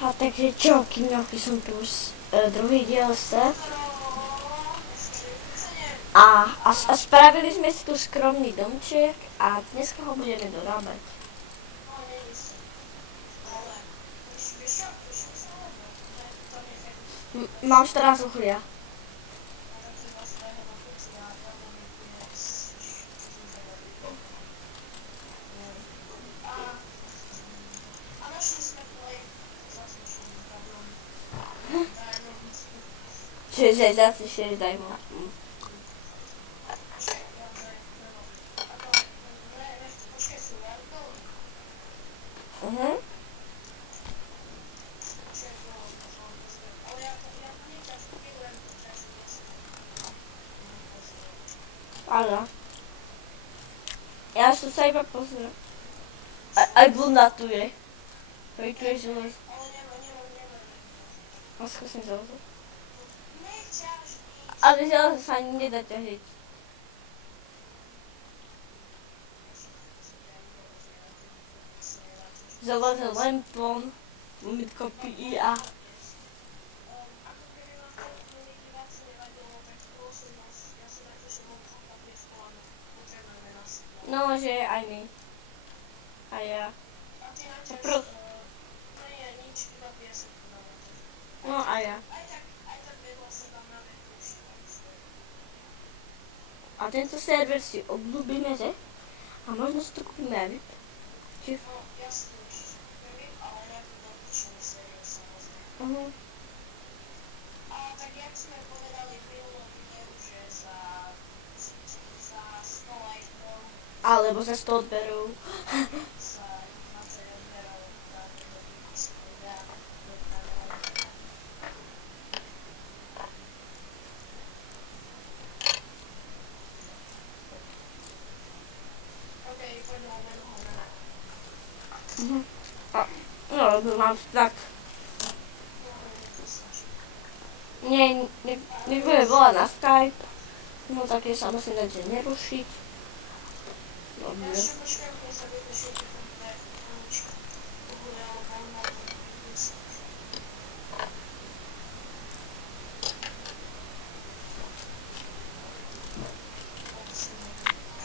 A takže čo, kým som tu už druhý diel set. A spravili sme si tu skromný domček a dneska ho budeme dorábať. Mám 14 uhlia. Čiže zase daj mu. Áno. Ja som sa iba pozrel. Aj blúda tu je. Hej, tu je želez. A skúsim železo. Ale železo sa ani nedá ťažiť. Železo len pln. Lumitko PIA. No, že aj my. Aj ja. No, aj ja. A tento server si obľúbime, že? A možno si to kúpime aj vy. Či? Tak jak sme povedali v minulom videu, že za 100 lajkov Alebo za 100 odberov. sa 20 odberov dáme do výpisku OK, poďme o menu No, lebo mám tak. Nie, nebude volať na Skype. No také sa musím dať, že nerušiť. Dobre. ešte počujem, keď sa vyruší pre chvíľučku. To bude ale voľná výpisku.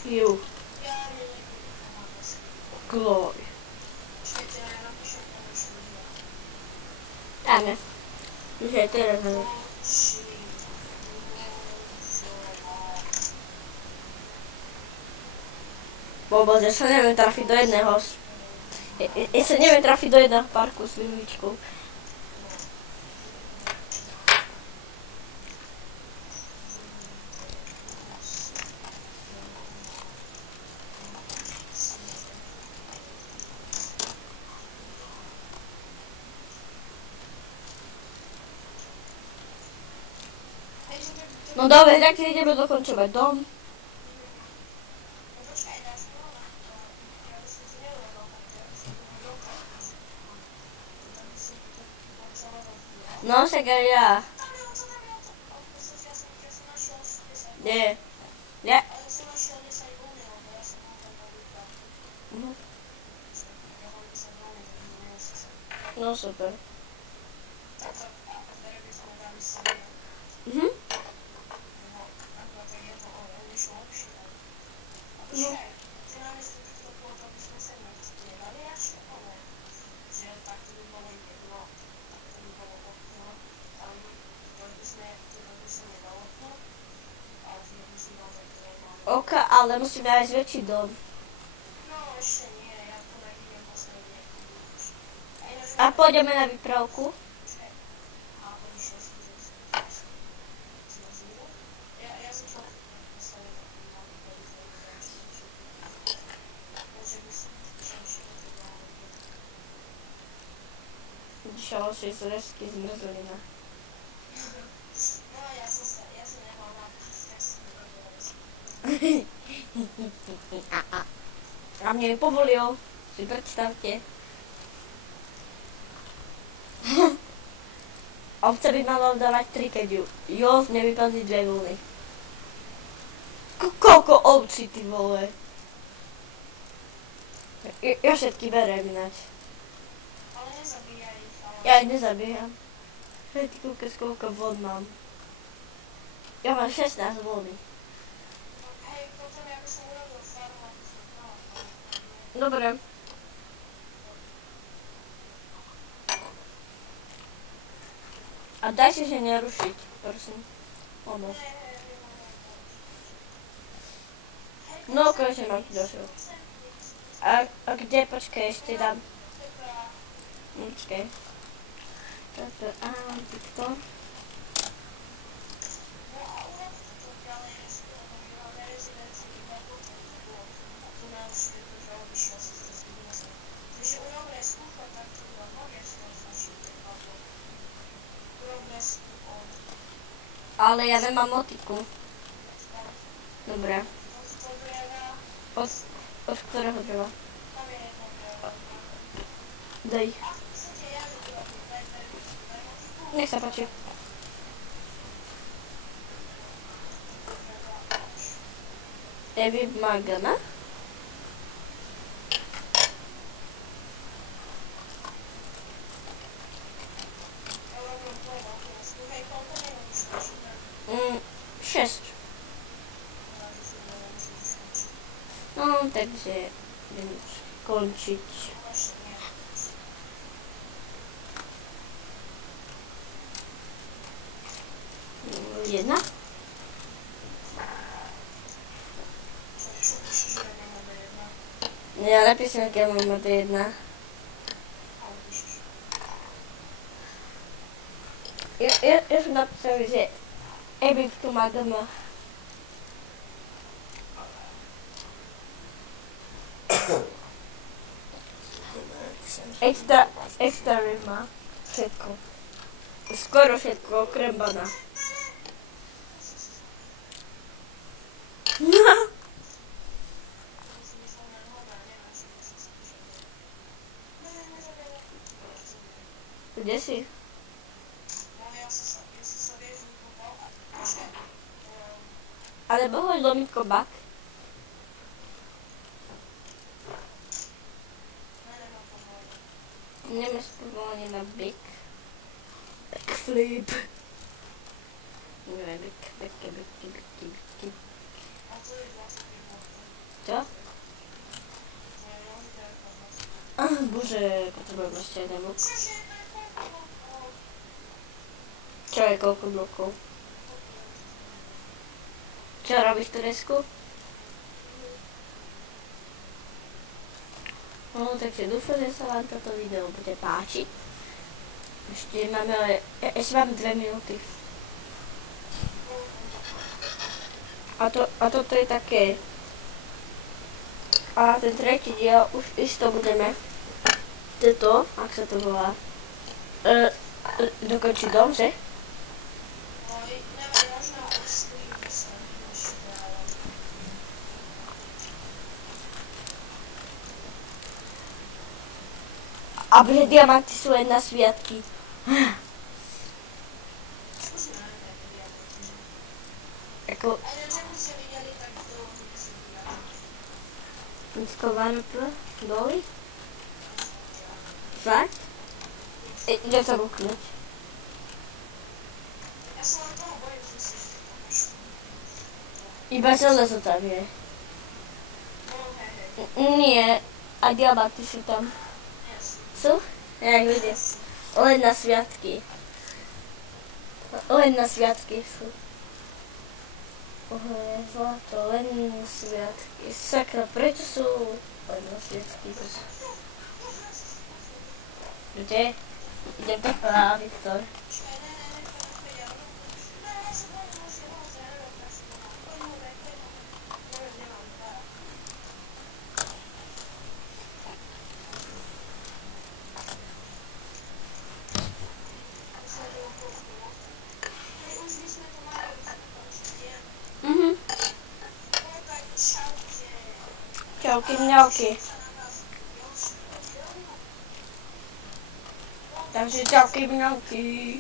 Ju, Ja nejdem na vesky. glory. Čiže ja napíšem konečnú video. Áno. Že teraz ho. Bože, sa neviem trafiť do jedného. Ja sa neviem trafiť do jedného parku s výlučkou. No dobre, tak si ideme dokončovať dom. No, však aj ja. Nie. Nie. No super. Oka, ale musíme aj zväčšiť dom. No ešte nie, ja to idem posledne. A pôjdeme na výpravku. Ďalšie zrezky zmrzlina. No ja som nemal na tak som A mne ju povolil, si predstavte. Ovce by malo dávať 3, keď ju nevypadli 2 vlny. Koľko ovcí, ty vole? Ja všetky berem ináč. Ale nezabíja. Ja ich nezabíjam. Hej, ty kúkaj, koľko vod mám. Ja mám 16 vody. Hej, potom ja by som urobil farmu, aby som dala. Dobre. A daj si nerušiť, prosím. Pomôž. No, konečne mám tu došiel. A kde? Počkaj, ešte dám. Počkaj. Toto, týchto. Ale ja nemám motiku. Dobre. Od ktorého dreva? Daj. Nech sa páči. Ebi Magana. Šesť. No, takže budem končiť. Jedna. Ja napíšem, aké mám mať jedna. Ja som napísal, že Ebitko má doma. Extra má všetko. Skoro všetko, okrem bana. Kde si? Alebo hoď lomitko bak. Ideme spomálne na bik. Backflip. Neviem, bik. Čo? Bože, potrebujem ešte jeden luk. Čo je koľko blokov? Čo robíš tu resku? No, takže dúfam, že sa vám toto video bude páčiť. Ešte máme 2 minúty. A toto je také. A ten tretí diel už isto budeme toto, ak sa to volá, dokončiť dom, že? A že diamanty sú len na sviatky. Ako... Skované doly? Fakt? Idem sa buknúť. Iba železo tam je. Nie, a diamanty sú tam. Sú? Ja ich vidím. Len na sviatky. Len na sviatky sú. Zlato, len na sviatky. Sakra, prečo sú len na sviatky? Kde? Idem tak na Viktor. Čauky mňauky. Takže čauky mňauky.